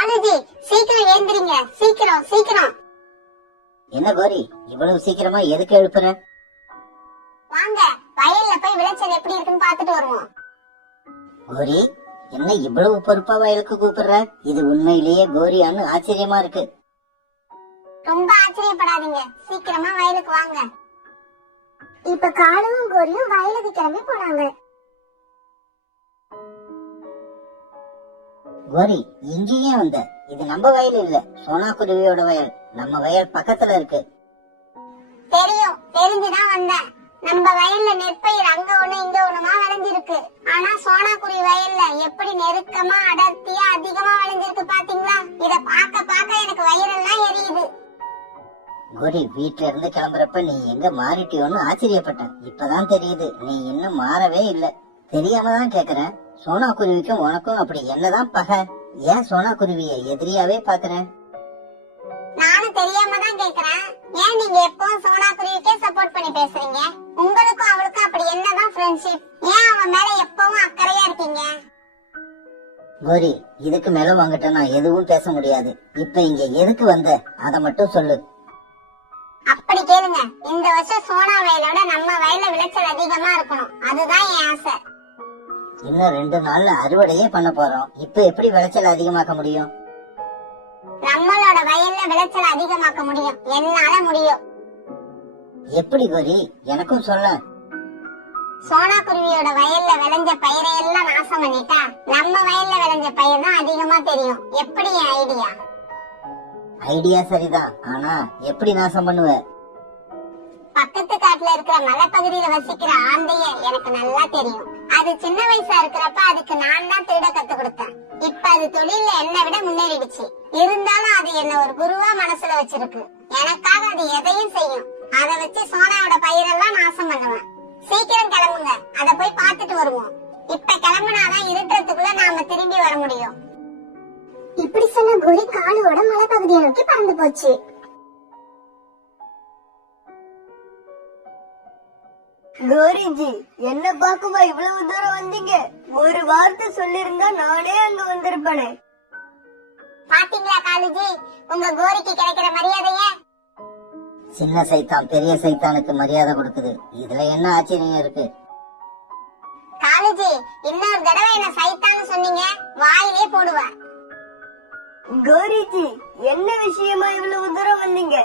காலேஜி சீக்கிரம் எழுந்திரீங்க, சீக்கிரம் சீக்கிரம். என்ன கோரி இவ்வளவு சீக்கிரமா எதுக்கு எழுப்புற? வாங்க வயல்ல போய் விளைச்சல் எப்படி இருக்குன்னு பாத்துட்டு வருவோம். கோரி என்ன இவ்வளவு பொறுப்பா வயலுக்கு கூப்பிடுற? இது உண்மையிலேயே கோரியான்னு ஆச்சரியமா இருக்கு. ரொம்ப ஆச்சரியப்படாதீங்க, சீக்கிரமா வயலுக்கு வாங்க. இப்ப காலுவும் கோரியும் வயலுக்கு கிளம்பி போனாங்க. கோரி இங்கேயே வந்த? இது நம்ம வயல் இல்ல, சோனா குருவியோட வயல். நம்ம வயல் பக்கத்துல இருக்கு. தெரியும், தெரிஞ்சுதான் வந்தேன். நம்ம வயல்ல நெற்பயிர் அங்க ஒண்ணு இங்க ஒண்ணுமா விளைஞ்சிருக்கு. ஆனா சோனா குருவி வயல்ல எப்படி நெருக்கமா அடர்த்தியா அதிகமா விளைஞ்சிருக்கு பாத்தீங்களா? இத பாக்க பாக்க எனக்கு வயிறெல்லாம் எரியுது. கோரி வீட்டுல இருந்து கிளம்புறப்ப நீ எங்க மாறிட்டியோன்னு ஆச்சரியப்பட்டேன். இப்பதான் தெரியுது நீ இன்னும் மாறவே இல்ல. தெரியாம தான் கேக்குறேன். சோனா குருவிக்கும் உனக்கும் அப்படி என்னதான் பகை? ஏன் சோனா குருவிய எதிரியாவே பாக்குறேன்? நானும் தெரியாம தான் கேக்குறேன். ஏன் நீங்க எப்பவும் சோனா குருவிக்கே சப்போர்ட் பண்ணி பேசுறீங்க? உங்களுக்கும் அவளுக்கும் அப்படி என்னதான் ஃப்ரெண்ட்ஷிப்? ஏன் அவன் மேல எப்பவும் அக்கறையா இருக்கீங்க? கோரி இதுக்கு மேல வாங்கிட்ட நான் எதுவும் பேச முடியாது. இப்ப இங்க எதுக்கு வந்த அத மட்டும் சொல்லு. அப்படி கேளுங்க. இந்த வருஷம் சோனா வயலோட நம்ம வயல்ல விளைச்சல் அதிகமா இருக்கணும், அதுதான் என் ஆசை. இன்னும் 2 நாள்ல அறுவடையே பண்ண போறோம். இப்ப எப்படி விளைச்சல் அதிகமாக்க முடியும்? நம்மளோட வயல்ல விளைச்சல் அதிகமாக்க முடியும், என்னால முடியும். எப்படி கோரி எனக்கும் சொல்ல. சோனா குருவியோட வயல்ல விளைஞ்ச பயிரை எல்லாம் நாசம் பண்ணிட்டா நம்ம வயல்ல விளைஞ்ச பயிர் தான் அதிகமா தெரியும். எப்படி என் ஐடியா? ஐடியா சரிதான், ஆனா எப்படி நாசம் பண்ணுவ? பக்கத்து காட்டுல இருக்கிற மலைப்பகுதியில வசிக்கிற ஆந்தைய எனக்கு நல்லா தெரியும். அது சின்ன வயசா இருக்கிறப்ப அதுக்கு நான் தான் திருட கத்து கொடுத்தேன். இப்ப அது தொழில என்னை விட முன்னேறிடுச்சு. இருந்தாலும் அது என்ன ஒரு குருவா மனசுல வச்சிருக்கு. எனக்காக அது எதையும் செய்யும். அதை வச்சு சோனாவோட பயிரெல்லாம் நாசம் பண்ணுவேன். சீக்கிரம் கிளம்புங்க, அத போய் பாத்துட்டு வருவோம். இப்ப கிளம்புனாதான் இருட்டுறதுக்குள்ள நாம திரும்பி வர முடியும். இப்படி சொன்ன கோரி காலுவோட மலைப்பகுதியை நோக்கி பறந்து போச்சு. கோரிஜி என்ன பாக்குமா இவ்வளவு தூரம் வந்தீங்க? ஒரு வார்த்தை சொல்லிருந்தா நானே அங்க வந்திருப்பேனே. பாத்தீங்களா காலுஜி உங்க கோரிக்கு கிடைக்கிற மரியாதைய? சின்ன சைத்தான் பெரிய சைத்தானுக்கு மரியாதை கொடுக்குது. இதுல என்ன ஆச்சரியம் இருக்கு? காலுஜி இன்னொரு தடவை என்ன சைத்தான்னு சொன்னீங்க வாயிலே போடுவேன். கோரிஜி என்ன விஷயமா இவ்வளவு தூரம் வந்தீங்க?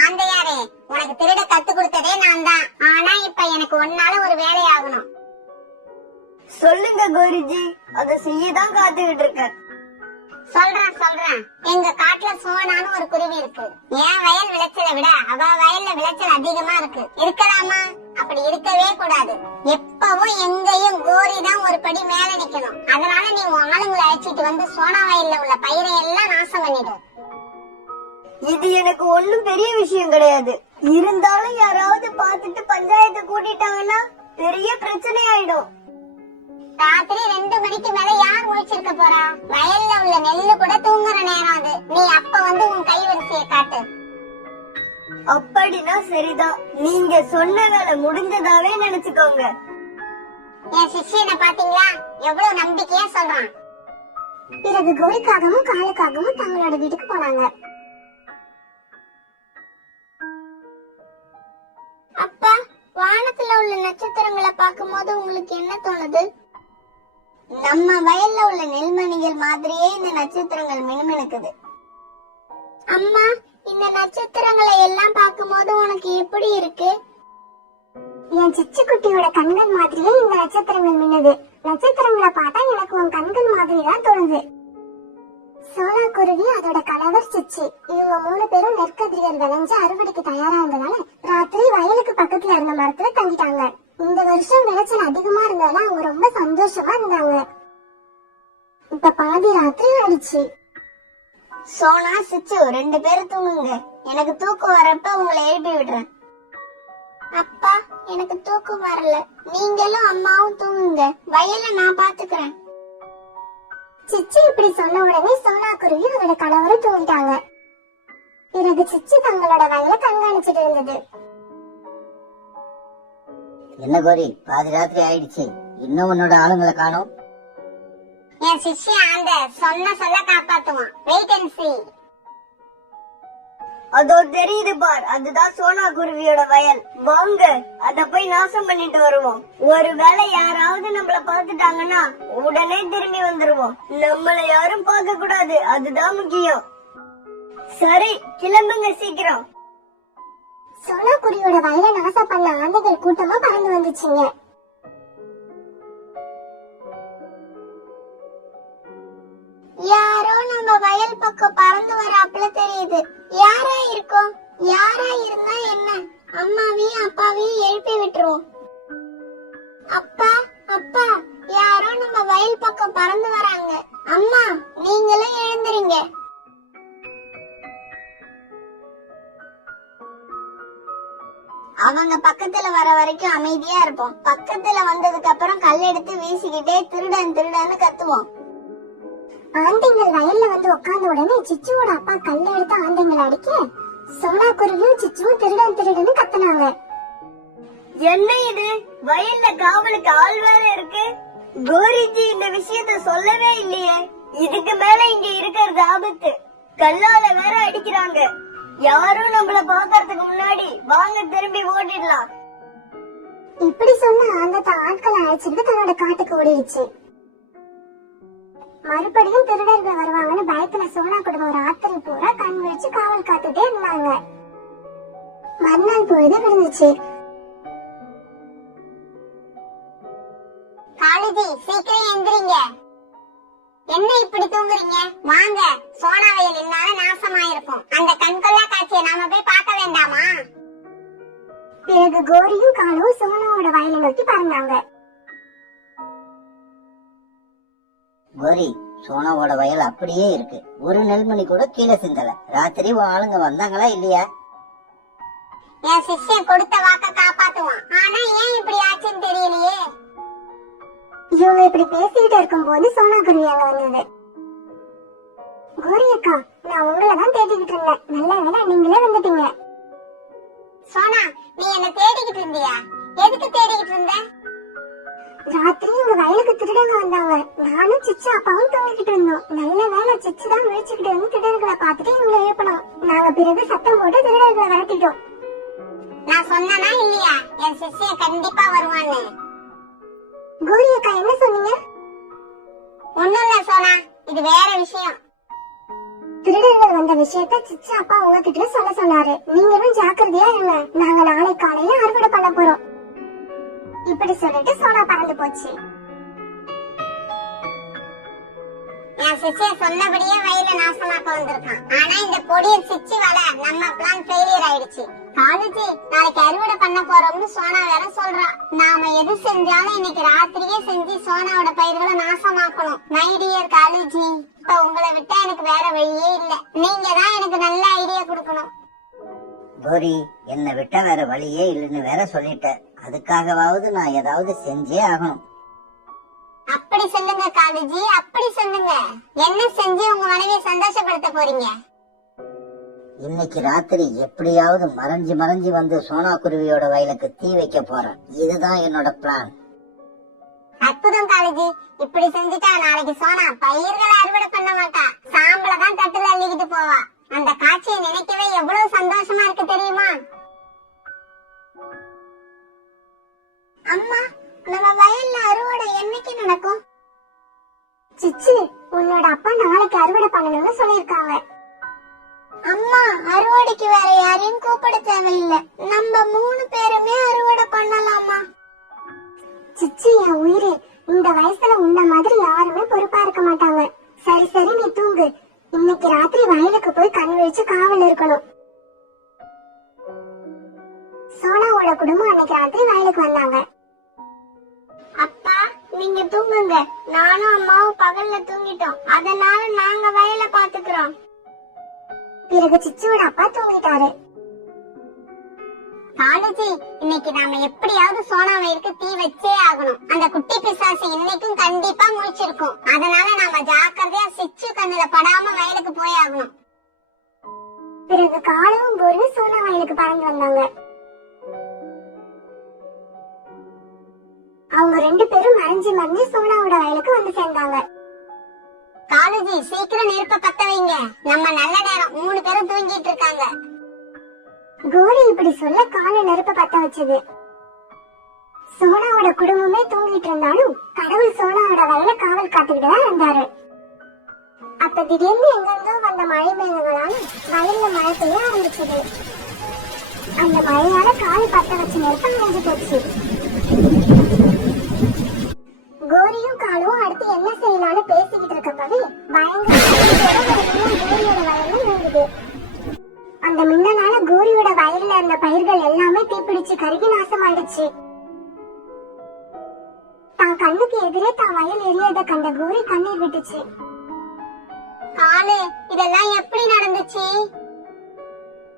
ஆந்தையாரே, உனக்கு திருட கத்து கொடுத்ததே நான் தான். ஆனா இப்ப எனக்கு ஒன்னால ஒரு வேலை ஆகணும். சொல்லுங்க கோரிஜி, அதை செய்யதான் காத்துக்கிட்டு இருக்கேன். சொல்றேன். எங்க காட்டுல சோனான்னு ஒரு குருவி இருக்கு. என் வயல் விளைச்சலை விட அவ வயல்ல விளைச்சல் அதிகமா இருக்கு. இருக்கலாமா? அப்படி இருக்கவே கூடாது. எப்பவும் எங்கேயும் கோரி தான் ஒரு படி மேல நிக்கணும். அதனால நீ உன் ஆளுங்களை அழைச்சிட்டு வந்து சோனா வயல்ல உள்ள பயிரை எல்லாம் நாசம் பண்ணிடு. இது எனக்கு ஒண்ணும் பெரிய விஷயம் கிடையாது. இருந்தாலும் யாராவது பாத்துட்டு பஞ்சாயத்தை கூட்டிட்டாங்கன்னா பெரிய பிரச்சனை ஆயிடும். ராத்திரி 2 மணிக்கு மேல யார் முழிச்சிருக்க போறா? வயல்ல உள்ள நெல்லு கூட தூங்குற நேரம் அது. நீ அப்ப வந்து உன் கைவரிசையை காட்டு. அப்படின்னா சரிதான், நீங்க சொன்ன வேலை முடிஞ்சதாவே நினைச்சுக்கோங்க. என் சிஷ்யனை பாத்தீங்களா, எவ்வளவு நம்பிக்கையா சொல்றான். பிறகு கோரிக்காகவும் காலுக்காகவும் தங்களோட வீட்டுக்கு போனாங்க. அப்பா, வானத்துல உள்ள நட்சத்திரங்களை பார்க்கும் போது உங்களுக்கு என்ன தோணுது? நம்ம வயல்ல உள்ள நெல்மணிகள் மாதிரியே இந்த நட்சத்திரங்கள் மினுமினுக்குது. அம்மா, இந்த நட்சத்திரங்களை எல்லாம் பார்க்கும் போது உனக்கு எப்படி இருக்கு? என் சிச்சு குட்டியோட கண்கள் மாதிரியே இந்த நட்சத்திரங்கள் மின்னுது. நட்சத்திரங்களை பார்த்தா எனக்கு உன் கண்கள் மாதிரி தான் தோணுது. சோனா குருவி அதோட கணவர் சிச்சு இவங்க 3 பேரும் நெற்கதிர்கள் விளைஞ்சு அறுவடைக்கு தயாரா இருந்ததால ராத்திரி வயலுக்கு பக்கத்துல இருந்த மரத்துல தங்கிட்டாங்க. இந்த வருஷம் விளைச்சல் அதிகமா இருந்ததால அவங்க ரொம்ப சந்தோஷமா இருந்தாங்க. இப்ப பாதி ராத்திரி ஆயிடுச்சு. சோனா சிச்சு 2 பேரும் தூங்குங்க. எனக்கு தூக்கம் வரப்ப உங்களை எழுப்பி விடுறேன். அப்பா, எனக்கு தூக்கம் வரல. நீங்களும் அம்மாவும் தூங்குங்க. வயல்ல நான் பாத்துக்கிறேன். சிச்சு இப்படி சொன்ன உடனே சோனா குருவி அவரோட கணவரும் தூங்கிட்டாங்க. பிறகு சிச்சு தங்களோட வயலை கண்காணிச்சுட்டு இருந்தது. என்ன கோரி பாதி ராத்திரி ஆயிடுச்சு, இன்னும் உன்னோட ஆளுங்களை காணோம்? என் சிஷ்யன் ஆந்த சொன்ன சொல்ல காப்பாத்துவான். Wait and see. அதோ தெரியுது பார், அதுதான் சோனா குருவியோட வயல். வாங்க அத போய் நாசம் பண்ணிட்டு வருவோம். ஒருவேளை யாராவது நம்மள பாத்துட்டாங்கன்னா உடனே திரும்பி வந்துருவோம். நம்மள யாரும் பார்க்க கூடாது, அதுதான் முக்கியம். சரி, கிளம்புங்க சீக்கிரம். சோனா குருவியோட வயலை நாசம் பண்ண ஆந்தைகள் கூட்டமா பறந்து வந்துச்சுங்க. யாரோ நம்ம வயல் பக்கம் பறந்து வராப்புல தெரியுது. யாரா இருக்கும்? யாரா இருந்தா என்ன? அம்மாவையும் அப்பாவையும் எழுப்பி விட்டுருவோம். அப்பா அப்பா, யாரோ நம்ம வயல் பக்கம் பறந்து வராங்க. அம்மா, நீங்களும் எழுந்துறீங்க. அவங்க பக்கத்துல வர வரைக்கும் அமைதியா இருப்போம். பக்கத்துல வந்ததுக்கு அப்புறம் கல் எடுத்து வீசிக்கிட்டே திருடன் திருடன்னு கத்துவோம். ஆந்தைங்கள் வயல்ல வந்து உட்கார்ந்த உடனே சிச்சுவோட அப்பா கல்ல எடுத்து ஆந்தைங்களை அடிக்க சோனா குருவியும் சிச்சுவும் திருடன் திருடன்னு கத்துனாங்க. என்ன இது, வயல்ல காவலுக்கு ஆள் வேற இருக்கு? கோரிஜி இந்த விஷயத்த சொல்லவே இல்லையே. இதுக்கு மேல இங்க இருக்கிறது ஆபத்து. கல்லால வேற அடிக்கிறாங்க. யாரும் நம்மள பாக்கறதுக்கு முன்னாடி வாங்க திரும்பி ஓடிடலாம். இப்படி சொன்ன அந்த ஆட்களை அழைச்சிட்டு தன்னோட காட்டுக்கு ஓடிடுச்சு. மறுபடியும் திருடர்கள் வருவாங்கன்னு பயத்துல சோனா குடும்பம் ராத்திரி பூரா கண் விழிச்சு காவல் காத்துட்டே இருந்தாங்க. மறுநாள் பொழுது விழுந்துச்சு. காளிஜி, சீக்கிரம் எந்திரிங்க. என்ன இப்படி தூங்குறீங்க? வாங்க, சோனா வயல் இந்நாள் நாசமாயிருக்கும். அந்த கண்கொள்ளா காட்சியை நாம போய் பார்க்க வேண்டாமா? பிறகு கோரியும் காலும் சோனாவோட வயலை நோக்கி பறந்தாங்க. கோரி, சோனாவோட வயல் அப்படியே இருக்கு. ஒரு நெல்மணி கூட கீழே சிந்தல. ராத்திரி ஆளுங்க வந்தாங்களா இல்லையா? என் சிஷ்யன் கொடுத்த வாக்க காப்பாத்துவான். ஆனா ஏன் இப்படி ஆச்சுன்னு தெரியலையே. இவங்க இப்படி பேசிக்கிட்டு இருக்கும் போது சோனா குருவி அங்க வந்தது. கோரி அக்கா, நான் உங்களை தான் தேடிக்கிட்டு இருந்தேன். நல்ல வேளை நீங்களே வந்துட்டீங்க. சோனா, நீ என்ன தேடிக்கிட்டு இருந்தியா? எதுக்கு தேடிக்கிட்டு இருந்த? ராத்திரி உங்க வயலுக்கு திருடங்க வந்தாங்க. நானும் சிச்சு அப்பாவும் தூங்கிக்கிட்டு இருந்தோம். நல்ல வேலை சிச்சு தான் விழிச்சுக்கிட்டு வந்து திருடர்களை பார்த்துட்டு எங்களை எழுப்பணும். நாங்க பிறகு சத்தம் போட்டு திருடர்களை விரட்டிட்டோம். நான் சொன்னா இல்லையா என் சிஷ்யன் கண்டிப்பா வருவான்னு? கோரி அக்கா, என்ன சொன்னீங்க? ஒண்ணும் இல்ல சோனா, இது வேற விஷயம். திருடர்கள் வந்த விஷயத்த சிச்சு அப்பா உங்ககிட்ட சொல்ல சொன்னாரு. நீங்களும் ஜாக்கிரதையா இருங்க. நாங்க நாளை காலையில அறுவடை பண்ண போறோம். இப்படி சொல்லிட்டு சோனா பறந்து போச்சு. என் சிஷ்யன் சொன்னபடியே வயல நாசமாக்க வந்திருக்கான். ஆனா இந்த பொடிய சிச்சு வலை நம்ம பிளான் ஃபெயிலியர் ஆயிடுச்சு. காலேஜி, நாளைக்கு அறுவடை பண்ண போறோம்னு சோனா வேற சொல்றா. நாம எது செஞ்சாலும் இன்னைக்கு ராத்திரியே செஞ்சு சோனாவோட பயிர்களை நாசமாக்கணும். மை டியர் காலேஜி, இப்ப உங்களை விட்டா எனக்கு வேற வழியே இல்ல. நீங்க தான் எனக்கு நல்ல ஐடியா கொடுக்கணும். கோரி, என்னை விட்டா வேற வழியே இல்லைன்னு வேற சொல்லிட்ட. அதுக்காகவாவது நான் ஏதாவது செஞ்சே ஆகணும். அப்படி சொல்லுங்க காலேஜி, அப்படி சொல்லுங்க. என்ன செஞ்சு உங்க மனைவியை சந்தோஷப்படுத்த போறீங்க? இன்னைக்கு ராத்திரி எப்படியாவது மறைஞ்சு வந்து சோனா குருவியோட வயலுக்கு தீ வைக்க போறேன். இதுதான் என்னோட பிளான். அற்புதம் காலேஜி, இப்படி செஞ்சுட்டா நாளைக்கு சோனா பயிர்களை அறுவடை பண்ண மாட்டா. சாம்பல தான் தட்டுல அள்ளிக்கிட்டு போவா. அந்த காட்சியை நினைக்கவே எவ்வளவு சந்தோஷமா இருக்கு தெரியுமா? அம்மா, நம்ம வயல்ல அறுவடை என்னைக்கு நடக்கும்? சிச்சு, உன்னோட அப்பா நாளைக்கு அறுவடை பண்ணணும்னு சொல்லிருக்காங்க. அம்மா, அறுவடைக்கு வேற யாரையும் கூப்பிட தேவையில்லை. நம்ம 3 பேருமே அறுவடை பண்ணலாமா? சிச்சி என் உயிரே, இந்த வயசுல உன்ன மாதிரி யாருமே பொறுப்பா இருக்க மாட்டாங்க. சரி சரி, நீ தூங்கு. இன்னைக்கு ராத்திரி வயலுக்கு போய் கண் விழிச்சு காவல் இருக்கணும். சோனாவோட குடும்பம் அன்னைக்கு ராத்திரி வயலுக்கு வந்தாங்க. அப்பா, நீங்க தூங்குங்க. நானும் அம்மாவும் பகல்ல தூங்கிட்டோம். அதனால நாங்க வயலை பாத்துக்கிறோம். பிறகு சிச்சுவோட அப்பா தூங்கிட்டாரு. காலேஜி, இன்னைக்கு நாம எப்படியாவது சோனா வயலுக்கு தீ வச்சே ஆகணும். அந்த குட்டி பிசாசு இன்னைக்கும் கண்டிப்பா முழிச்சிருக்கும். அதனால நாம ஜாக்கிரதையா சிச்சு கண்ணுல படாம வயலுக்கு போய் ஆகணும். பிறகு காலவும் கோரியும் சோனா வயலுக்கு பறந்து வந்தாங்க. அவங்க 2 பேரும் மறைஞ்சு சோனாவோட வயலுக்கு வந்து சேர்ந்தாங்க. காலேஜி சீக்கிரம் நெருப்ப பத்த வைங்க, நம்ம நல்ல நேரம் 3 பேரும் தூங்கிட்டு இருக்காங்க. கோரி இப்படி சொல்ல காலை நெருப்ப பத்த வச்சது. சோனாவோட குடும்பமே தூங்கிட்டு இருந்தாலும் கடவுள் சோனாவோட வயல காவல் காத்துக்கிட்டு தான் இருந்தாரு. அப்ப திடீர்னு எங்கிருந்தோ வந்த மழை மேகங்களால வயல்ல மழை பெய்ய ஆரம்பிச்சது. அந்த மழையால காலை பத்த வச்ச நெருப்ப அணைஞ்சு போச்சு. கோரியும் காலும் அடுத்து என்ன செய்யலாம்னு பேசிக்கிட்டு இருக்கப்பவே பயங்கர கோரியோட வயல்ல விழுந்தது. அந்த மின்னலால கோரியோட வயல்ல இருந்த பயிர்கள் எல்லாமே தீப்பிடிச்சு கருகி நாசமாயிடுச்சு. தான் கண்ணுக்கு எதிரே தான் வயல் எரியத கண்ட கோரி கண்ணீர் விட்டுச்சு. காலு, இதெல்லாம் எப்படி நடந்துச்சு?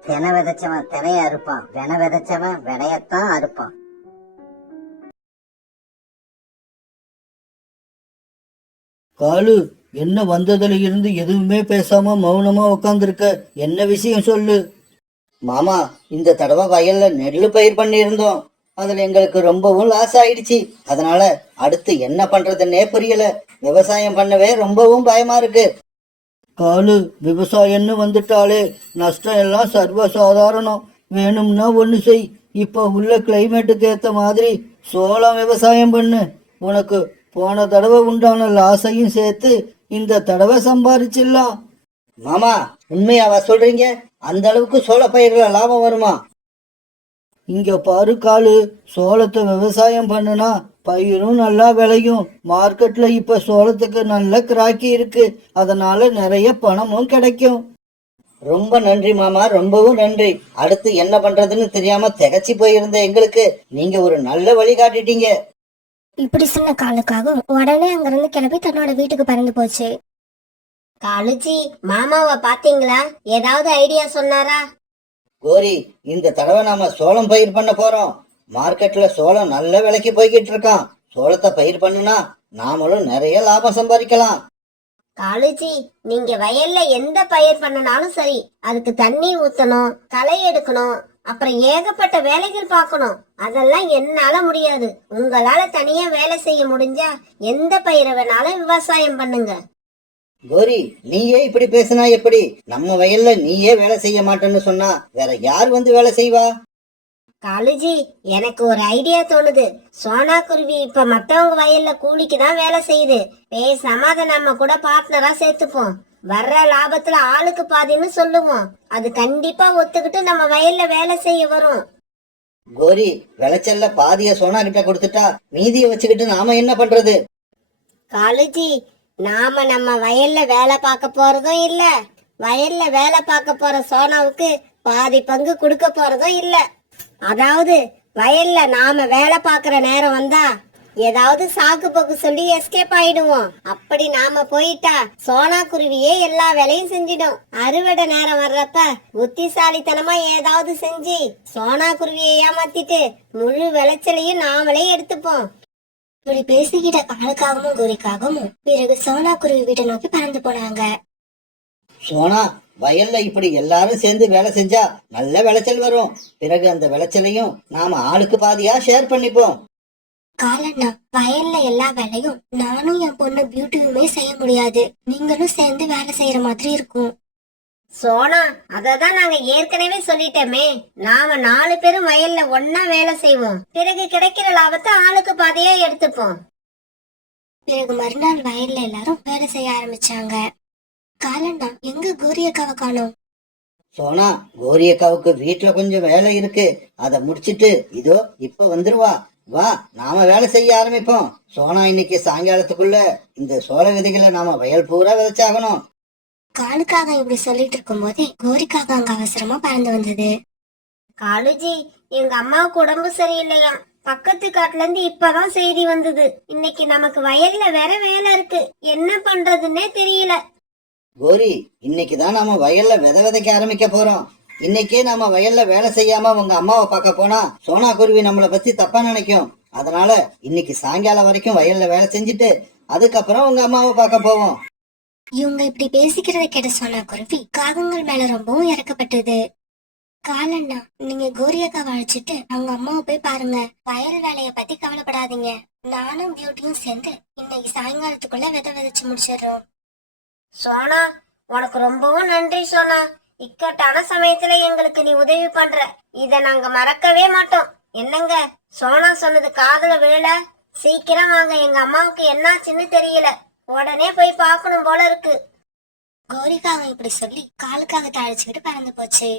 தென விதைச்சவன் தினைய அறுப்பான், வென விதைச்சவன் வினையத்தான் அறுப்பான். காலு, என்ன வந்ததுல இருந்து எதுவுமே பேசாம மௌனமா உட்காந்துருக்க? என்ன விஷயம் சொல்லு. மாமா, இந்த தடவை வயல்ல நெல்லு பயிர் பண்ணியிருந்தோம். அதுல எங்களுக்கு ரொம்பவும் லாஸ் ஆயிடுச்சு. அதனால அடுத்து என்ன பண்றதுன்னே புரியல. விவசாயம் பண்ணவே ரொம்பவும் பயமா இருக்கு. காலு, விவசாயம்னு வந்துட்டாலே நஷ்டம் எல்லாம் சர்வசாதாரணம். வேணும்னா ஒண்ணு செய். இப்ப உள்ள கிளைமேட்டுக்கு ஏத்த மாதிரி சோளம் விவசாயம் பண்ணு. உனக்கு போன தடவை உண்டான லாஸையும் சேர்த்து இந்த தடவை சம்பாதிச்சிடலாம். மாமா, உண்மையாவா சொல்றீங்க? அந்த அளவுக்கு சோள பயிர்கள லாபம் வருமா? இங்க பாரு காலு, சோளத்தை விவசாயம் பண்ணுனா பயிரும் நல்லா விளையும். மார்க்கெட்ல இப்ப சோளத்துக்கு நல்ல கிராக்கி இருக்கு. அதனால நிறைய பணமும் கிடைக்கும். ரொம்ப நன்றி மாமா, ரொம்பவும் நன்றி. அடுத்து என்ன பண்றதுன்னு தெரியாம திகச்சு போயிருந்த எங்களுக்கு நீங்க ஒரு நல்ல வழி காட்டிட்டீங்க. இப்படி சொன்ன காலுக்காக உடனே அங்கிருந்து கிளம்பி தன்னோட வீட்டுக்கு பறந்து போச்சு. காலுஜி, மாமாவை பாத்தீங்களா? ஏதாவது ஐடியா சொன்னாரா? கோரி, இந்த தடவை நாம சோளம் பயிர் பண்ண போறோம். மார்க்கெட்ல சோளம் நல்ல விலைக்கு போய்கிட்டு இருக்கான். சோளத்தை பயிர் பண்ணுனா நாமளும் நிறைய லாபம் சம்பாதிக்கலாம். காலுஜி, நீங்க வயல்ல எந்த பயிர் பண்ணனாலும் சரி, அதுக்கு தண்ணி ஊத்தணும், களை எடுக்கணும், அப்புறம் ஏகப்பட்ட வேலைகள் பார்க்கணும். அதெல்லாம் என்னால முடியாது. உங்களால தனியா வேலை செய்ய முடிஞ்சா எந்த பயிரை வேணாலும் விவசாயம் பண்ணுங்க. கோரி, நீயே இப்படி பேசினா எப்படி? நம்ம வயல்ல நீயே வேலை செய்ய மாட்டேன்னு சொன்னா வேற யார் வந்து வேலை செய்வா? காலுஜி, எனக்கு ஒரு ஐடியா தோணுது. சோனா குருவி இப்ப மத்தவங்க வயல்ல கூலிக்கு தான் வேலை செய்யுது. பேசாம அதை நம்ம கூட பார்ட்னரா சேர்த்துப்போம். வர்ற லாபத்துல ஆளுக்கு பாதின்னு சொல்லுவோம். அது கண்டிப்பா ஒத்துக்கிட்டு நம்ம வயல்ல வேலை செய்ய வரும். கோரி, விளைச்சல்ல பாதிய சோனா கிட்ட கொடுத்துட்டா மீதிய வச்சுக்கிட்டு நாம என்ன பண்றது? காலுஜி, நாம நம்ம வயல்ல வேலை பார்க்க போறதும் இல்ல, வயல்ல வேலை பார்க்க போற சோனாவுக்கு பாதி பங்கு கொடுக்க போறதும் இல்ல. அதாவது வயல்ல நாம வேலை பார்க்கற நேரம் வந்தா ஏதாவது சாக்கு போக்கு சொல்லி எஸ்கேப் ஆயிடுவோம். அப்படி நாம போயிட்டா சோனா குருவியே எல்லா வேலையும் செஞ்சிடும். அறுவடை நேரம் வர்றப்ப புத்திசாலித்தனமா ஏதாவது செஞ்சு சோனா குருவியை ஏமாத்திட்டு முழு விளைச்சலையும் நாமளே எடுத்துப்போம். இப்படி பேசிக்கிட்ட காலுக்காகவும் கோரிக்காகவும் பிறகு சோனா குருவி வீட்டை நோக்கி பறந்து போனாங்க. சோனா, வயல்ல இப்படி எல்லாரும் சேர்ந்து வேலை செஞ்சா நல்ல விளைச்சல் வரும். பிறகு அந்த விளைச்சலையும் நாம ஆளுக்கு பாதியா ஷேர் பண்ணிப்போம். காலண்ணா, வயல்ல எல்லா வேலையும் நானும் என் பொண்ணு பியூட்டியுமே செய்ய முடியாது. நீங்களும் சேர்ந்து வேலை செய்யற மாதிரி இருக்கும். சோனா, அததான் நாங்க ஏற்கனவே சொல்லிட்டோமே. நாம 4 பேரும் வயல்ல ஒன்னா வேலை செய்வோம். பிறகு கிடைக்கிற லாபத்தை ஆளுக்கு பாதியா எடுத்துப்போம். பிறகு மறுநாள் வயல்ல எல்லாரும் வேலை செய்ய ஆரம்பிச்சாங்க. காலண்ணா, எங்க கோரி அக்காவை காணோம்? சோனா, கோரி அக்காவுக்கு வீட்டுல கொஞ்சம் வேலை இருக்கு. அதை முடிச்சிட்டு இதோ இப்ப வந்துருவா. வா, நாம வேலை செய்ய ஆரம்பிப்போம். சோனா, இன்னைக்கு சாயங்காலத்துக்குள்ள இந்த சோள விதைகளை நாம வயல் பூரா விதைச்சாகணும். காலுக்காக இப்படி சொல்லிட்டு இருக்கும் போதே கோரிக்காக அங்க அவசரமா பறந்து வந்தது. காலுஜி, எங்க அம்மாவுக்கு உடம்பு சரியில்லையா? பக்கத்து காட்டுல இருந்து இப்பதான் செய்தி வந்தது. இன்னைக்கு நமக்கு வயல்ல வேற வேலை இருக்கு. என்ன பண்றதுன்னே தெரியல. கோரி, இன்னைக்குதான் நாம வயல்ல விதைக்க ஆரம்பிக்க போறோம். இன்னைக்கே நாம வயல்ல வேலை செய்யாம உங்க அம்மாவை பார்க்க போனா சோனா குருவி நம்மளை பத்தி தப்பா நினைக்கும். அதனால இன்னைக்கு சாயங்காலம் வரைக்கும் வயல்ல வேலை செஞ்சுட்டு அதுக்கப்புறம் உங்க அம்மாவை பார்க்க போவோம். இவங்க இப்படி பேசிக்கிறத கேட்ட சோனா குருவி காகங்கள் மேல ரொம்பவும் இறக்கப்பட்டது. காலண்ணா, நீங்க கோரியக்காவை அழைச்சிட்டு அவங்க அம்மாவை போய் பாருங்க. வயல் வேலைய பத்தி கவலைப்படாதீங்க. நானும் பியூட்டியும் சேர்ந்து இன்னைக்கு சாயங்காலத்துக்குள்ள விதைச்சு முடிச்சிடுறோம். சோனா, உனக்கு ரொம்பவும் நன்றி சோனா. இக்கட்டான சமயத்துல எங்களுக்கு நீ உதவி பண்ற. இத நாங்க மறக்கவே மாட்டோம். என்னங்க, சோனா சொன்னது காதுல விழல? சீக்கிரம் வாங்க, எங்க அம்மாவுக்கு என்னாச்சுன்னு தெரியல. உடனே போய் பார்க்கணும் போல இருக்கு. கோரிக்காக இப்படி சொல்லி காலுக்காக தாழ்ச்சிக்கிட்டு பறந்து போச்சு.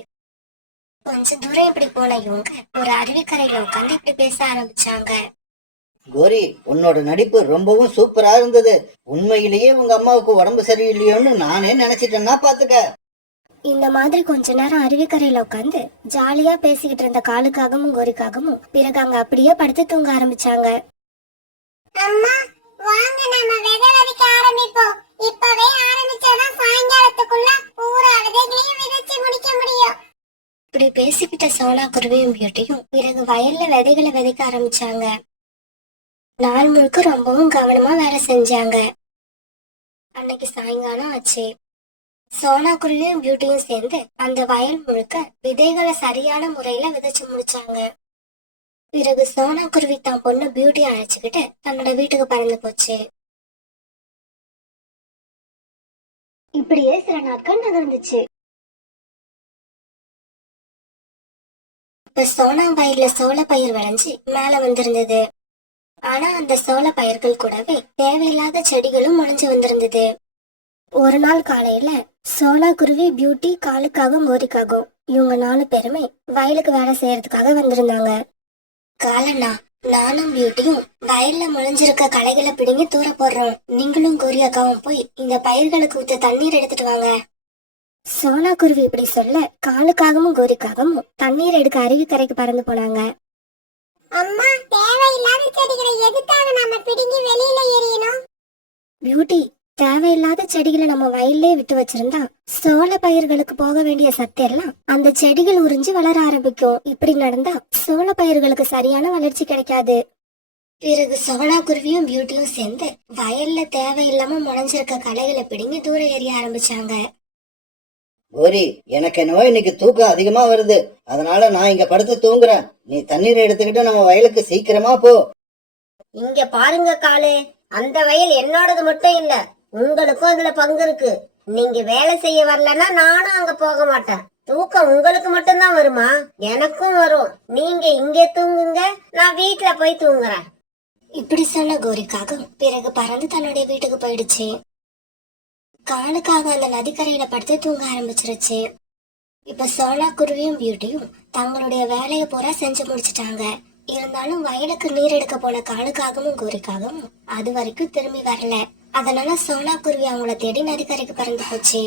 கொஞ்ச தூரம் இப்படி போன இவங்க ஒரு அருவிக்கரையில உட்காந்து இப்படி பேச ஆரம்பிச்சாங்க. கோரி, உன்னோட நடிப்பு ரொம்பவும் சூப்பரா இருந்தது. உண்மையிலேயே உங்க அம்மாவுக்கு உடம்பு சரியில்லையோன்னு நானே நினைச்சிட்டேன்னா பாத்துக்க. இந்த மாதிரி கொஞ்ச நேரம் அருவிக்கரையில உட்காந்து ஜாலியா பேசிக்கிட்டு இருந்த காலுக்காகவும் கோரிக்காகவும் பிறகு அங்க அப்படியே படுத்து தூங்க ஆரம்பிச்சாங்க. அம்மா, வாங்க நம்ம விதை விதைக்க ஆரம்பிப்போம். இப்பவே ஆரம்பிச்சாதான் சாயங்காலத்துக்குள்ள பூரா விதைகளையும் விதைச்சு முடிக்க முடியும். இப்படி பேசிக்கிட்ட சோனா குருவியும் பியூட்டியும் பிறகு வயல்ல விதைகளை விதைக்க ஆரம்பிச்சாங்க. நாள் முழுக்க ரொம்பவும் கவனமா வேலை செஞ்சாங்க. அன்னைக்கு சாயங்காலம் ஆச்சு. சோனா குருவியும் பியூட்டியும் சேர்ந்து அந்த வயல் முழுக்க விதைகளை சரியான முறையில விதைச்சு முடிச்சாங்க. பிறகு சோனா குருவி தான் பொண்ணு பியூட்டியை அழைச்சுக்கிட்டு தன்னோட வீட்டுக்கு பறந்து போச்சு. இப்படியே சில நாட்கள் நகர்ந்துச்சு. இப்ப சோனா வயல்ல சோள பயிர் விளைஞ்சு மேல வந்திருந்தது. ஆனா அந்த சோள பயிர்கள் கூடவே தேவையில்லாத செடிகளும் முளைஞ்சு வந்திருந்தது. ஒரு நாள் காலையில சோனா குருவி, பியூட்டி, காலுக்காகவும் கோரிக்காகவும் இவங்க 4 பேருமே வயலுக்கு வேலை செய்யறதுக்காக வந்திருந்தாங்க. காலண்ணா, நானும் பியூட்டியும் வயல்ல முளைஞ்சிருக்க களைகளை பிடுங்கி தூர போடுறோம். நீங்களும் கோரியாக்காவும் போய் இந்த பயிர்களுக்கு ஊத்த தண்ணீர் எடுத்துட்டு வாங்க. சோனா குருவி இப்படி சொல்ல காலுக்காகவும் கோரிக்காகவும் தண்ணீர் எடுக்க அருவிக்கரைக்கு பறந்து போனாங்க. அம்மா, தேவையில்லாத செடிகளை எதுக்காக நாம பிடுங்கி வெளியில எறியணும்? பியூட்டி, தேவையில்லாத செடிகளை நம்ம வயல்லே விட்டு வச்சிருந்தா சோள பயிர்களுக்கு போக வேண்டிய சத்து எல்லாம் அந்த செடிகள் உறிஞ்சு வளர ஆரம்பிக்கும். இப்படி நடந்தா சோள பயிர்களுக்கு சரியான வளர்ச்சி கிடைக்காது. பிறகு சோனா குருவியும் பியூட்டியும் சேர்ந்து வயல்ல தேவையில்லாம முளைஞ்சிருக்க களைகளை பிடுங்கி தூர எறிய ஆரம்பிச்சாங்க. கோரி, எனக்கு என்னவோ இன்னைக்கு தூக்கம் அதிகமா வருது. அதனால நான் இங்க படுத்து தூங்குறேன். நீ தண்ணீரை எடுத்துக்கிட்டு நம்ம வயலுக்கு சீக்கிரமா போ. இங்க பாருங்க காலு, அந்த வயல் என்னோடது மட்டும் இல்ல, உங்களுக்கும் அதுல பங்கு இருக்கு. நீங்க வேலை செய்ய வரலன்னா நானும் அங்க போக மாட்டேன். தூக்கம் உங்களுக்கு மட்டும்தான் வருமா? எனக்கும் வரும். நீங்க இங்கே தூங்குங்க, நான் வீட்டுல போய் தூங்குறேன். இப்படி சொன்ன கோரிக்காக பிறகு பறந்து தன்னுடைய வீட்டுக்கு போயிடுச்சு. காலுக்காக அந்த நதிக்கரையில படுத்து தூங்க ஆரம்பிச்சிருச்சு. இப்ப சோனா குருவியும் பியூட்டியும் தங்களுடைய வேலையை பூரா செஞ்சு முடிச்சிட்டாங்க. இருந்தாலும் வயலுக்கு நீர் எடுக்க போன காலுக்காகவும் கோரிக்காகவும் அது வரைக்கும் திரும்பி வரல. அதனால சோனா குருவி அவங்கள தேடி நதிக்கரைக்கு பறந்து போச்சு.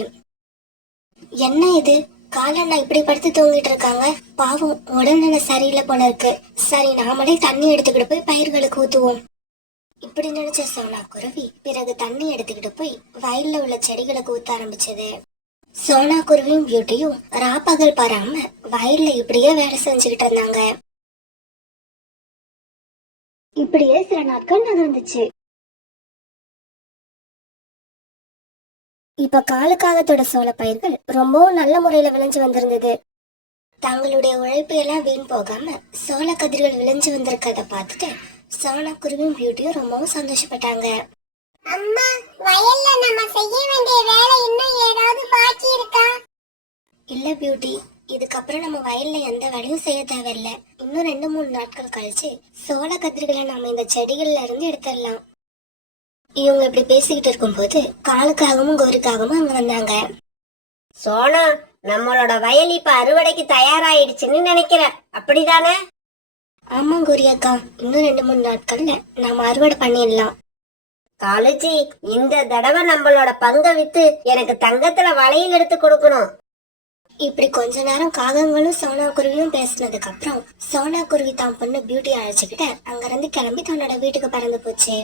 என்ன இது, காலண்ணா இப்படி படுத்து தூங்கிட்டு இருக்காங்க, பாவம் உடல்நிலை சரியில்லை போல இருக்கு. சரி, நாமளே தண்ணி எடுத்துக்கிட்டு போய் பயிர்களுக்கு ஊத்துவோம். இப்படி நினைச்ச சோனா குருவி பிறகு தண்ணி எடுத்துக்கிட்டு போய் வயல்ல உள்ள செடிகளுக்கு ஊத்த ஆரம்பிச்சது. சோனா குருவியும் பியூட்டியும் ராப்பகல் பாராம வயல்ல இப்படியே வேலை செஞ்சுக்கிட்டு இருந்தாங்க. இப்படியே சில நாட்கள் நகர்ந்துச்சு. இப்ப காலுக்காகத்தோட சோள பயிர்கள் ரொம்பவும் நல்ல முறையில விளைஞ்சு வந்திருந்தது. தங்களுடைய உழைப்பு எல்லாம் வீண் போகாம சோள கதிர்கள் விளைஞ்சு வந்திருக்கத பார்த்துட்டு சோனா குருவியும் பியூட்டியும் ரொம்பவும் சந்தோஷப்பட்டாங்க. அம்மா, வயல்ல நம்ம செய்ய வேண்டிய வேலை இன்னும் ஏதாவது பாக்கி இருக்கா? இல்ல பியூட்டி, இதுக்கப்புறம் நம்ம வயல்ல எந்த வேலையும் செய்ய தேவையில்ல. இன்னும் 2-3 நாட்கள் கழிச்சு சோள கதிர்களை நாம இந்த செடிகள்ல இருந்து எடுத்துடலாம். இவங்க இப்படி பேசிக்கிட்டு இருக்கும்போது காலுக்காகவும் கோரிக்காகவும் அங்க வந்தாங்க. சோனா, நம்மளோட வயல் இப்ப அறுவடைக்கு தயாராயிடுச்சுன்னு நினைக்கிறேன், அப்படிதானே? ஆமா கோரியாக்கா, இன்னும் 2-3 நாட்கள்ல நாம அறுவடை பண்ணிடலாம். காலேஜி, இந்த தடவை நம்மளோட பங்கை வித்து எனக்கு தங்கத்துல வளையல் எடுத்து கொடுக்கணும். இப்படி கொஞ்ச நேரம் காகங்களும் சோனா குருவியும் பேசினதுக்கு அப்புறம் சோனா குருவி தான் பொண்ணு பியூட்டி அழைச்சுக்கிட்டு அங்கிருந்து கிளம்பி தன்னோட வீட்டுக்கு பறந்து போச்சு.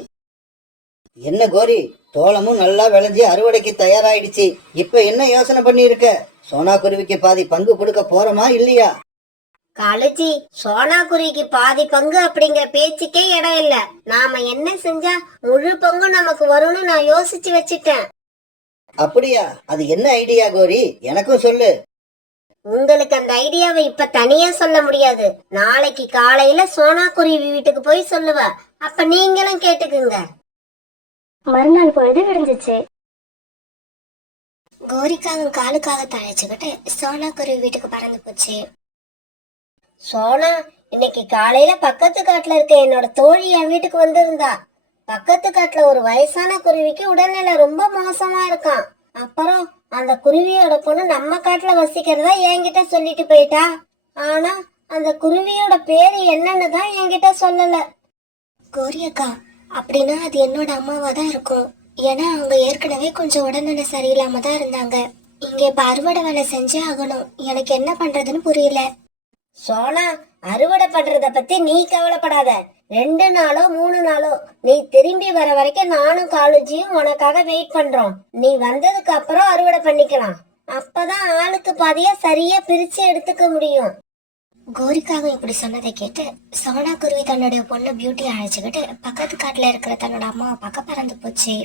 என்ன கோரி, தோளமும் நல்லா விளைஞ்சு அறுவடைக்கு தயாராயிடுச்சு. இப்ப என்ன யோசனை பண்ணி இருக்க? சோனா குருவிக்கு பாதி பங்கு கொடுக்க போறோமா இல்லையா? காலேஜி, சோனா குருவிக்கு பாதி பங்கு அப்படிங்கிற பேச்சுக்கே இடம் இல்ல. நாம என்ன செஞ்சா முழு பங்கு நமக்கு வரும்னு நான் யோசிச்சு வச்சிட்டேன். அப்படியா? அது என்ன ஐடியா கோரி? எனக்கும் சொல்லு. உங்களுக்கு அந்த ஐடியாவை இப்ப தனியா சொல்ல முடியாது. நாளைக்கு காலையில சோனா குருவி வீட்டுக்கு போய் சொல்லுவ. அப்ப நீங்களும் கேட்டுக்குங்க. மறுநாள் பொழுது விடிஞ்சிச்சு. கோரிக்காகவும் காலுக்காக தழைச்சுக்கிட்டு சோனா குருவி வீட்டுக்கு பறந்து போச்சு. சோனா, இன்னைக்கு காலையில பக்கத்து காட்டுல இருக்க என்னோட தோழி என் வீட்டுக்கு வந்திருந்தா. பக்கத்து காட்டுல ஒரு வயசான குருவிக்கு உடல்நிலை ரொம்ப மோசமா இருக்கான். அப்புறம் அந்த குருவியோட பொண்ணு நம்ம காட்டுல வசிக்கிறதா என்கிட்ட சொல்லிட்டு போயிட்டா. ஆனா அந்த குருவியோட பேரு என்னன்னு தான் என்கிட்ட சொல்லல. கோரி அக்கா, அப்படின்னா அது என்னோட அம்மாவா தான் இருக்கும். ஏன்னா அவங்க ஏற்கனவே கொஞ்சம் உடல்நிலை சரியில்லாம தான் இருந்தாங்க. இங்க இப்ப அறுவடை வேலை செஞ்சே ஆகணும். எனக்கு என்ன பண்றதுன்னு புரியல. சோனா, அறுவடை பண்றத பத்தி நீ கவலைப்படாத. 2 நாளோ 3 நாளோ நீ திரும்பி வர வரைக்கும் நானும் காலேஜியும் உனக்காக வெயிட் பண்றோம். நீ வந்ததுக்கு அப்புறம் அறுவடை பண்ணிக்கலாம். அப்பதான் ஆளுக்கு பாதியா சரியா பிரிச்சு எடுத்துக்க முடியும். கோரிக்காக இப்படி சொன்னதை கேட்டு சோனா குருவி தன்னுடைய பொண்ணு பியூட்டியை அழைச்சுக்கிட்டு பக்கத்து காட்டுல இருக்கிற தன்னோட அம்மாவை பார்க்க பறந்து போச்சு.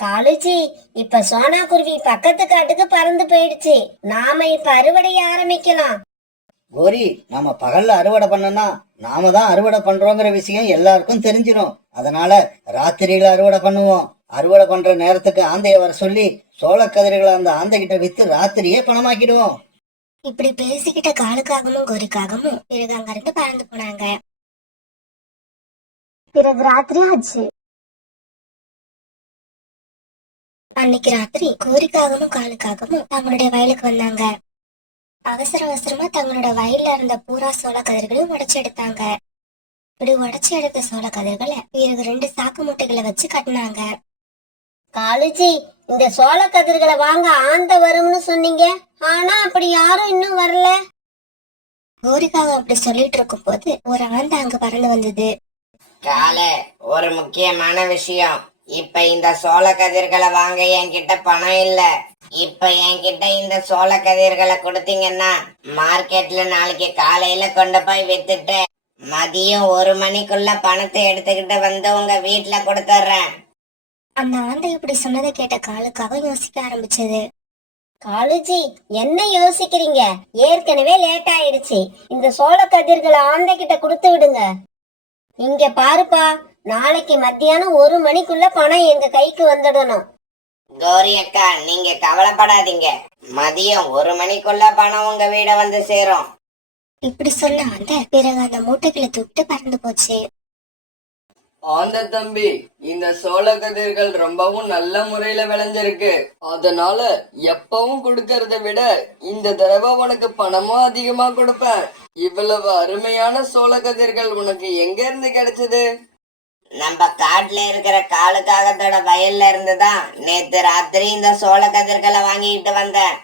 காலுஜி, இப்ப சோனா குருவி பக்கத்து காட்டுக்கு பறந்து போயிடுச்சு. நாம இப்ப அறுவடைய ஆரம்பிக்கலாம். கோரி, நாம பகல்ல அறுவடை பண்ணனா நாம தான் அறுவடை பண்றோங்கிற விஷயம் எல்லாருக்கும் தெரிஞ்சிடும். அதனால ராத்திரியில அறுவடை பண்ணுவோம். அறுவடை பண்ற நேரத்துக்கு ஆந்தைய வர சொல்லி சோளக்கதிர்களை அந்த ஆந்தைகிட்ட வித்து ராத்திரியே பணமாக்கிடுவோம். இப்படி பேசிக்கிட்ட காலுக்காகவும் கோரிக்காகவும் பிறகு அங்கிருந்து பறந்து போனாங்க. பிறகு ராத்திரி ஆச்சு. அன்னைக்கு ராத்திரி கோரிக்காகவும் காலுக்காகவும் தங்களுடைய வயலுக்கு வந்தாங்க. அவசர அவசரமா தங்களோட வயல்ல இருந்த பூரா சோள கதிர்களையும் உடைச்சு எடுத்தாங்க. இப்படி உடைச்சு எடுத்த சோள கதிர்களை பிறகு 2 சாக்கு மூட்டைகளை வச்சு கட்டினாங்க. காலுஜி, இந்த சோள கதிர்களை வாங்க ஆந்த வரும்னு சொன்னீங்க. ஆனா அப்படி யாரும் இன்னும் வரல. கோரிக்காக அப்படி சொல்லிட்டு இருக்கும் போது ஒரு ஆந்தை அங்க பறந்து வந்தது. காலே, ஒரு முக்கியமான விஷயம். இப்ப இந்த சோள கதிர்களை வாங்க என்கிட்ட பணம் இல்ல. இப்ப என்கிட்ட இந்த சோள கதிர்களை கொடுத்தீங்கன்னா மார்க்கெட்ல நாளைக்கு காலையில கொண்டு போய் வித்துட்டு மதியம் 1 மணிக்குள்ள பணத்தை எடுத்துக்கிட்டு வந்து உங்க வீட்டுல கொடுத்துட்றேன். அந்த ஆந்தை இப்படி சொன்னதை கேட்ட காலுக்காக யோசிக்க ஆரம்பிச்சது. காலுஜி, என்ன யோசிக்கிறீங்க? ஏற்கனவே லேட் ஆயிடுச்சு. இந்த சோள கதிர்களை ஆந்தை கிட்ட கொடுத்து விடுங்க. இங்க பாருப்பா, நாளைக்கு மத்தியானம் 1 மணிக்குள்ள பணம் எங்க கைக்கு வந்துடணும். கோரி அக்கா, நீங்க கவலைப்படாதீங்க. மதியம் 1 மணிக்குள்ள பணம் உங்க வீட வந்து சேரும். இப்படி சொன்ன ஆந்தை பிறகு அந்த மூட்டைகளை தூக்கிட்டு பறந்து போச்சு. ஆந்த தம்பி, இந்த சோள கதிர்கள் ரொம்பவும் நல்ல முறையில விளைஞ்சிருக்கு. அதனால எப்பவும் கொடுக்கறத விட இந்த தடவை உனக்கு பணமும் அதிகமா கொடுப்பேன். இவ்வளவு அருமையான சோள கதிர்கள் உனக்கு எங்க இருந்து கிடைச்சது? நம்ம காட்டுல இருக்கிற காலுக்காகத்தோட வயல்ல இருந்துதான் நேத்து ராத்திரி இந்த சோள கதிர்களை வாங்கிட்டு வந்தேன்.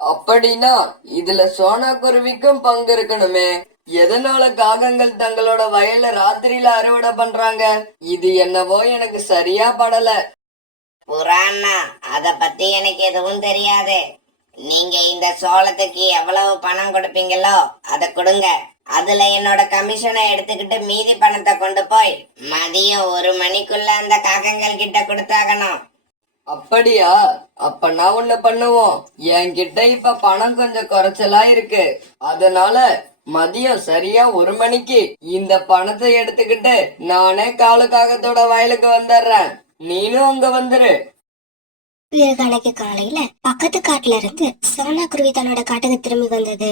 அப்படின்னா இதுல சோனா குருவிக்கும் பங்கு இருக்கணுமே. எதனால காகங்கள் தங்களோட வயல்ல ராத்திரியில அறுவடை பண்றாங்க? இது என்னவோ எனக்கு சரியா படல. புறாண்ணா, அத பத்தி எனக்கு எதுவும் தெரியாது. நீங்க இந்த சோளத்துக்கு எவ்வளவு பணம் கொடுப்பீங்களோ அதை கொடுங்க. அதுல என்னோட கமிஷனை எடுத்துக்கிட்டு மீதி பணத்தை கொண்டு போய் மதியம் 1 மணிக்குள்ள அந்த காகங்கள் கிட்ட கொடுத்தாகணும். அப்படியா? அப்ப நான் ஒண்ணு பண்ணுவோம். என்கிட்ட இப்ப பணம் கொஞ்சம் குறைச்சலா இருக்கு. அதனால மதியம் சரியா 1 மணிக்கு இந்த பணத்தை எடுத்துக்கிட்டு நானே காலுக்காகத்தோட வயலுக்கு வந்துடுறேன். நீனும் அங்க வந்துரு. பிறகு அன்னைக்கு காலையில பக்கத்து காட்டுல இருந்து சோனா குருவி தன்னோட காட்டுக்கு திரும்பி வந்தது.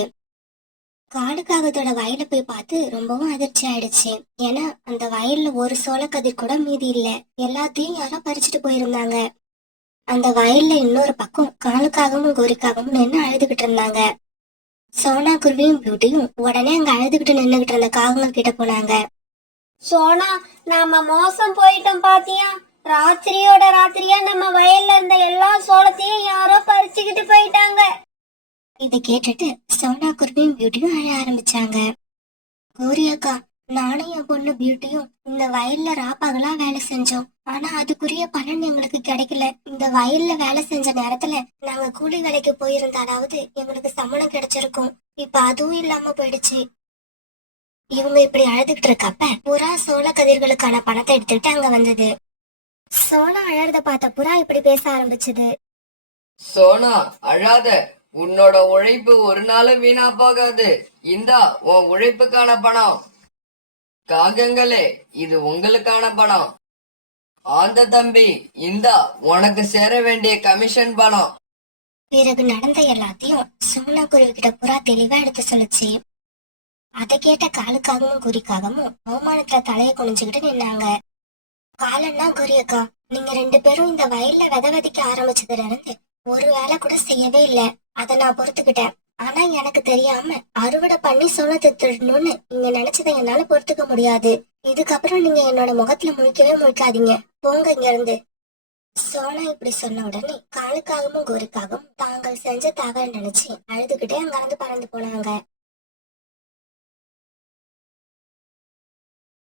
காலுக்காகத்தோட வயல போய் பார்த்து ரொம்பவும் அதிர்ச்சி ஆயிடுச்சு. ஏன்னா அந்த வயல்ல ஒரு சோள கதிர் கூட மீதி இல்ல. எல்லாத்தையும் யாரோ பறிச்சுட்டு போயிருந்தாங்க. அந்த வயல்ல இன்னொரு பக்கம் காலுக்காகவும் கோரிக்காகவும் நின்று அழுதுகிட்டு இருந்தாங்க. சோனா குருவியும் பியூட்டியும் உடனே அங்க அழுதுகிட்டு நின்னுகிட்டு இருந்த காகங்கள் கிட்ட போனாங்க. சோனா, நாம மோசம் போயிட்டோம் பாத்தியா? ராத்திரியோட ராத்திரியா நம்ம வயல்ல இருந்த எல்லா சோளத்தையும் யாரோ பறிச்சுக்கிட்டு போயிட்டாங்க. இதை கேட்டுட்டு சோனா குருவியும் பியூட்டியும் அழ ஆரம்பிச்சாங்க. கோரி அக்கா, நானும் என் பொண்ணு பியூட்டியும் இந்த வயல்ல ராப்பகலா வேலை செஞ்சோம். ஆனா அதுக்குரிய பலன் எங்களுக்கு கிடைக்கல. இந்த வயல்ல வேலை செஞ்ச நேரத்துல நாங்க கூலி வேலைக்கு போயிருந்தாலாவது எங்களுக்கு சம்பளம் கிடைச்சிருக்கும். இப்ப அதுவும் இல்லாம போயிடுச்சு. இவங்க இப்படி அழுதுகிட்டு இருக்கப்ப புறா சோள கதிர்களுக்கான பணத்தை எடுத்துக்கிட்டு அங்க வந்தது. சோளம் அழறத பார்த்த புறா இப்படி பேச ஆரம்பிச்சது. சோனா, அழாத. உன்னோட உழைப்பு ஒரு நாள் வீணா போகாது. இந்தா உன் உழைப்புக்கான பணம். காகங்களே, இது உங்களுக்கான பணம். ஆந்த தம்பி, இந்தா உனக்கு சேர வேண்டிய கமிஷன் பணம். பிறகு நடந்த எல்லாத்தையும் சோனா குருவி கிட்ட புறா தெளிவா எடுத்து சொல்லுச்சு. அதை கேட்ட காலுக்காகவும் குறிக்காகவும் அவமானத்துல தலைய குனிஞ்சுக்கிட்டு நின்னாங்க. காலன்னா குறியக்கா, நீங்க 2 பேரும் இந்த வயல்ல விதை விதைக்க ஆரம்பிச்சதுல இருந்து ஒரு வேலை கூட செய்யவே இல்ல. அதை நான் பொறுத்துக்கிட்டேன். ஆனா எனக்கு தெரியாம அறுவடை பண்ணி சோளத்தை திருடணும்னு நீங்க நினைச்சதை என்னால பொறுத்துக்க முடியாது. இதுக்கப்புறம் நீங்க என்னோட முகத்துல முழிக்கவே முழிக்காதீங்க. போங்க இங்க இருந்து. சோனா இப்படி சொன்ன உடனே காலுக்காகவும் கோரிக்காகவும் தாங்கள் செஞ்ச தவறு நினைச்சு அழுதுகிட்டே அங்கிருந்து பறந்து போனாங்க.